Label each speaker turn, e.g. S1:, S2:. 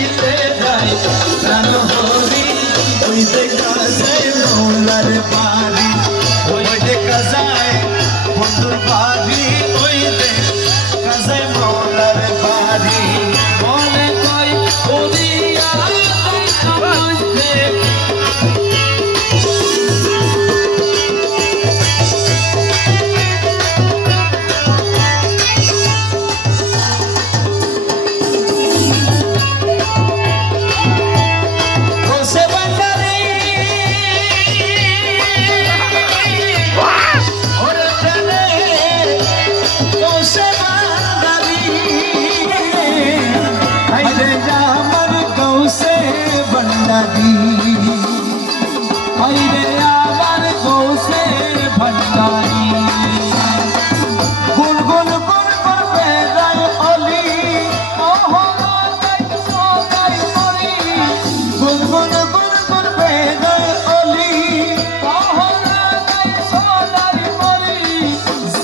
S1: I'm not holding, we to I say बंदगी अमर गौसे बंदरी पहिरे